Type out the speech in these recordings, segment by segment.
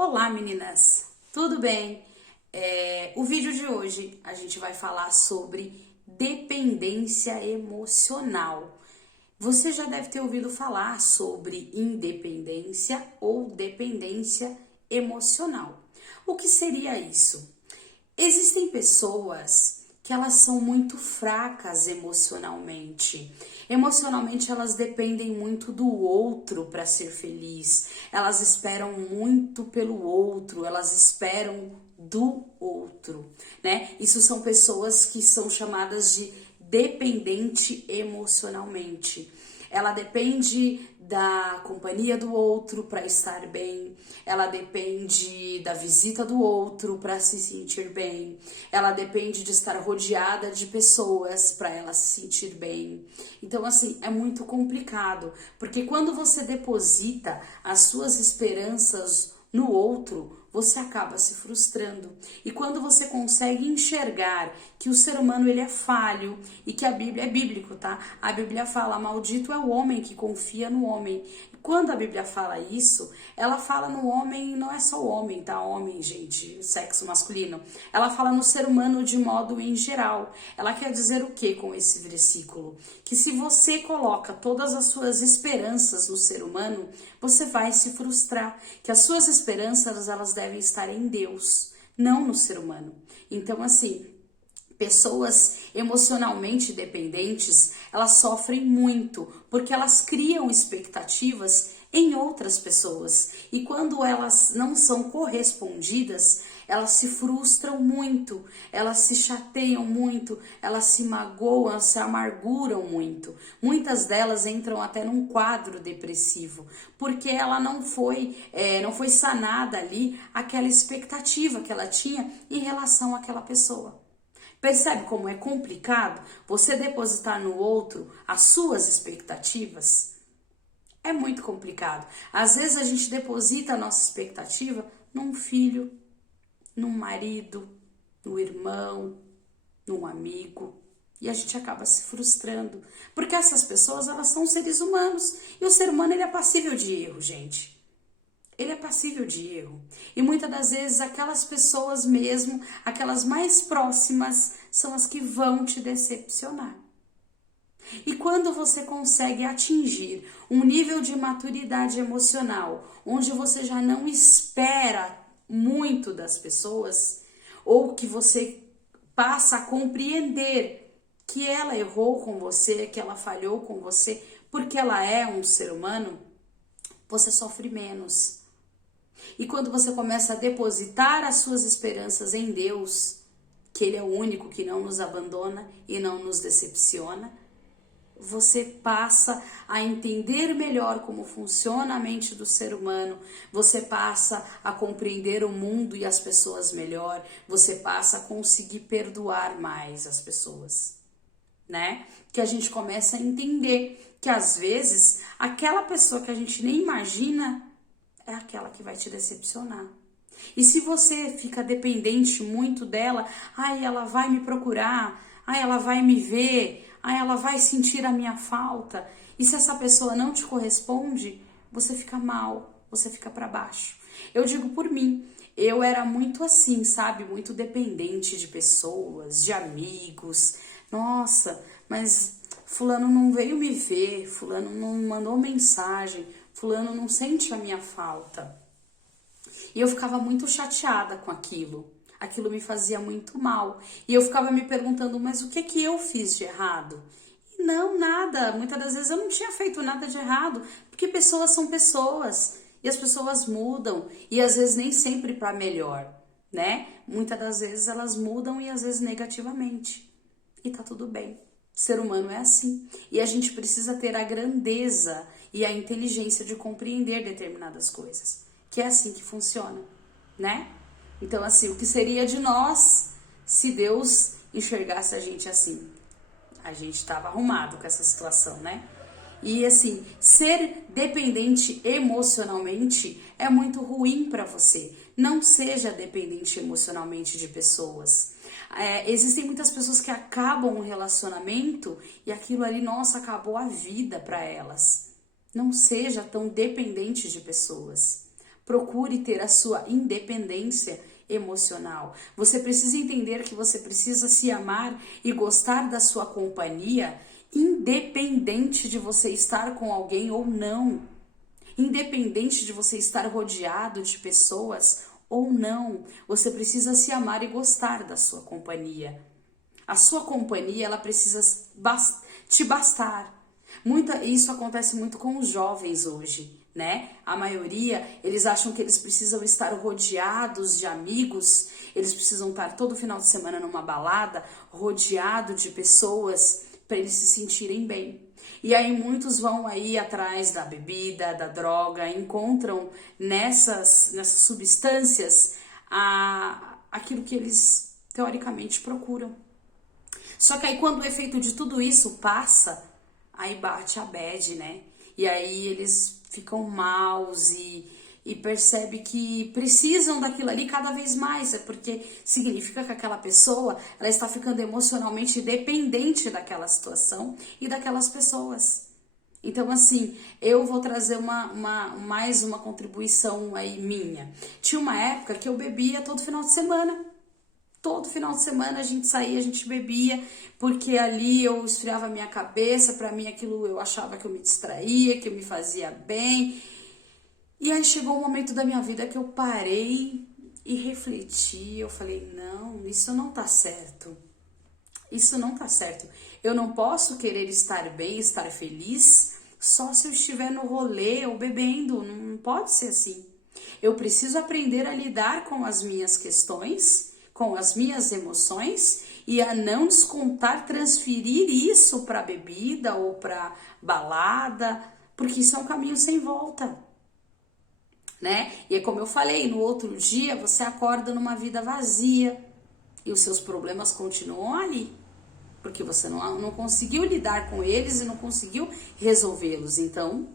Olá meninas, tudo bem? O vídeo de hoje a gente vai falar sobre dependência emocional. Você já deve ter ouvido falar sobre independência ou dependência emocional. O que seria isso? Existem pessoas que elas são muito fracas emocionalmente. Emocionalmente elas dependem muito do outro para ser feliz. Elas esperam muito pelo outro, elas esperam do outro, né? Isso são pessoas que são chamadas de dependente emocionalmente. Ela depende da companhia do outro para estar bem, ela depende da visita do outro para se sentir bem, ela depende de estar rodeada de pessoas para ela se sentir bem. Então, assim, é muito complicado, porque quando você deposita as suas esperanças no outro, você acaba se frustrando. E quando você consegue enxergar que o ser humano ele é falho e que a Bíblia é bíblico, tá? A Bíblia fala: maldito é o homem que confia no homem. E quando a Bíblia fala isso, ela fala no homem, não é só o homem, tá? Homem, gente, sexo masculino. Ela fala no ser humano de modo em geral. Ela quer dizer o que com esse versículo? Que se você coloca todas as suas esperanças no ser humano, você vai se frustrar. Que as suas esperanças, elas devem estar em Deus, não no ser humano. Então, assim, pessoas emocionalmente dependentes, elas sofrem muito, porque elas criam expectativas em outras pessoas. E quando elas não são correspondidas, elas se frustram muito, elas se chateiam muito, elas se magoam, elas se amarguram muito. Muitas delas entram até num quadro depressivo, porque ela não foi sanada ali aquela expectativa que ela tinha em relação àquela pessoa. Percebe como é complicado você depositar no outro as suas expectativas? É muito complicado. Às vezes a gente deposita a nossa expectativa num filho, num marido, no irmão, num amigo, e a gente acaba se frustrando, porque essas pessoas, elas são seres humanos, e o ser humano ele é passível de erro, gente. Ele é passível de erro. E muitas das vezes aquelas pessoas mesmo, aquelas mais próximas, são as que vão te decepcionar. E quando você consegue atingir um nível de maturidade emocional, onde você já não espera muito das pessoas, ou que você passa a compreender que ela errou com você, que ela falhou com você, porque ela é um ser humano, você sofre menos. E quando você começa a depositar as suas esperanças em Deus, que Ele é o único que não nos abandona e não nos decepciona, você passa a entender melhor como funciona a mente do ser humano, você passa a compreender o mundo e as pessoas melhor, você passa a conseguir perdoar mais as pessoas, né? Que a gente começa a entender que às vezes aquela pessoa que a gente nem imagina é aquela que vai te decepcionar. E se você fica dependente muito dela, ai, ela vai me procurar, ai, ela vai me ver, ai, ela vai sentir a minha falta. E se essa pessoa não te corresponde, você fica mal, você fica para baixo. Eu digo por mim, eu era muito assim, sabe? Muito dependente de pessoas, de amigos. Nossa, mas fulano não veio me ver, fulano não mandou mensagem, fulano não sente a minha falta. E eu ficava muito chateada com aquilo. Aquilo me fazia muito mal. E eu ficava me perguntando, mas o que que eu fiz de errado? E não, nada. Muitas das vezes eu não tinha feito nada de errado, porque pessoas são pessoas. E as pessoas mudam. E às vezes nem sempre para melhor, né? Muitas das vezes elas mudam e às vezes negativamente. E tá tudo bem. Ser humano é assim. E a gente precisa ter a grandeza e a inteligência de compreender determinadas coisas. Que é assim que funciona, né? Então, assim, o que seria de nós se Deus enxergasse a gente assim? A gente estava arrumado com essa situação, né? E, assim, ser dependente emocionalmente é muito ruim para você. Não seja dependente emocionalmente de pessoas. Existem muitas pessoas que acabam um relacionamento e aquilo ali, nossa, acabou a vida para elas. Não seja tão dependente de pessoas. Procure ter a sua independência emocional. Você precisa entender que você precisa se amar e gostar da sua companhia, independente de você estar com alguém ou não. Independente de você estar rodeado de pessoas ou não. Você precisa se amar e gostar da sua companhia. A sua companhia, ela precisa te bastar. Isso acontece muito com os jovens hoje, né? A maioria, eles acham que eles precisam estar rodeados de amigos, eles precisam estar todo final de semana numa balada, rodeado de pessoas para eles se sentirem bem. E aí muitos vão aí atrás da bebida, da droga, encontram nessas substâncias aquilo que eles teoricamente procuram. Só que aí quando o efeito de tudo isso passa, aí bate a bad, né? E aí eles ficam maus e percebe que precisam daquilo ali cada vez mais. É porque significa que aquela pessoa, ela está ficando emocionalmente dependente daquela situação e daquelas pessoas. Então, assim, eu vou trazer mais uma contribuição aí minha. Tinha uma época que eu bebia todo final de semana. Todo final de semana a gente saía, a gente bebia, porque ali eu esfriava a minha cabeça, pra mim aquilo eu achava que eu me distraía, que eu me fazia bem. E aí chegou um momento da minha vida que eu parei e refleti, eu falei, não, isso não tá certo. Isso não tá certo. Eu não posso querer estar bem, estar feliz, só se eu estiver no rolê ou bebendo, não pode ser assim. Eu preciso aprender a lidar com as minhas questões, com as minhas emoções e a não descontar, transferir isso para bebida ou para balada, porque isso é um caminho sem volta, né? E é como eu falei, no outro dia você acorda numa vida vazia e os seus problemas continuam ali, porque você não conseguiu lidar com eles e não conseguiu resolvê-los. Então,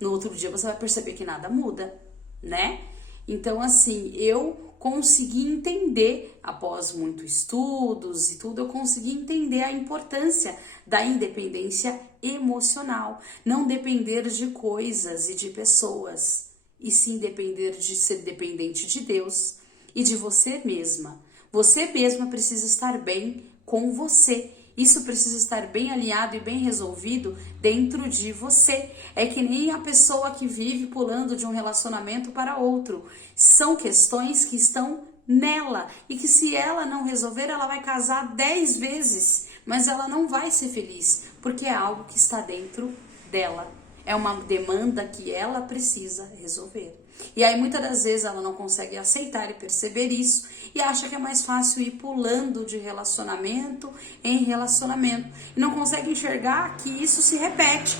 no outro dia você vai perceber que nada muda, né? Então, assim, eu consegui entender, após muitos estudos e tudo, eu consegui entender a importância da independência emocional. Não depender de coisas e de pessoas, e sim depender de ser dependente de Deus e de você mesma. Você mesma precisa estar bem com você. Isso precisa estar bem alinhado e bem resolvido dentro de você. É que nem a pessoa que vive pulando de um relacionamento para outro. São questões que estão nela e que se ela não resolver, ela vai casar 10 vezes, mas ela não vai ser feliz, porque é algo que está dentro dela. É uma demanda que ela precisa resolver. E aí muitas das vezes ela não consegue aceitar e perceber isso e acha que é mais fácil ir pulando de relacionamento em relacionamento. E não consegue enxergar que isso se repete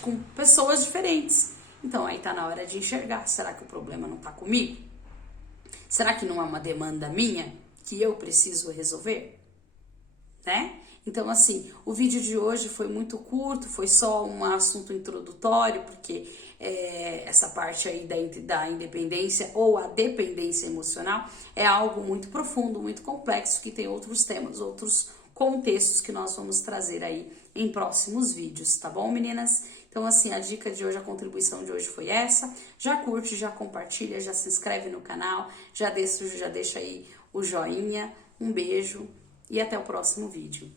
com pessoas diferentes. Então aí tá na hora de enxergar. Será que o problema não tá comigo? Será que não é uma demanda minha que eu preciso resolver? Né? Então, assim, o vídeo de hoje foi muito curto, foi só um assunto introdutório, porque essa parte aí da independência ou a dependência emocional é algo muito profundo, muito complexo, que tem outros temas, outros contextos que nós vamos trazer aí em próximos vídeos, tá bom, meninas? Então, assim, a dica de hoje, a contribuição de hoje foi essa. Já curte, já compartilha, já se inscreve no canal, já deixa aí o joinha. Um beijo e até o próximo vídeo.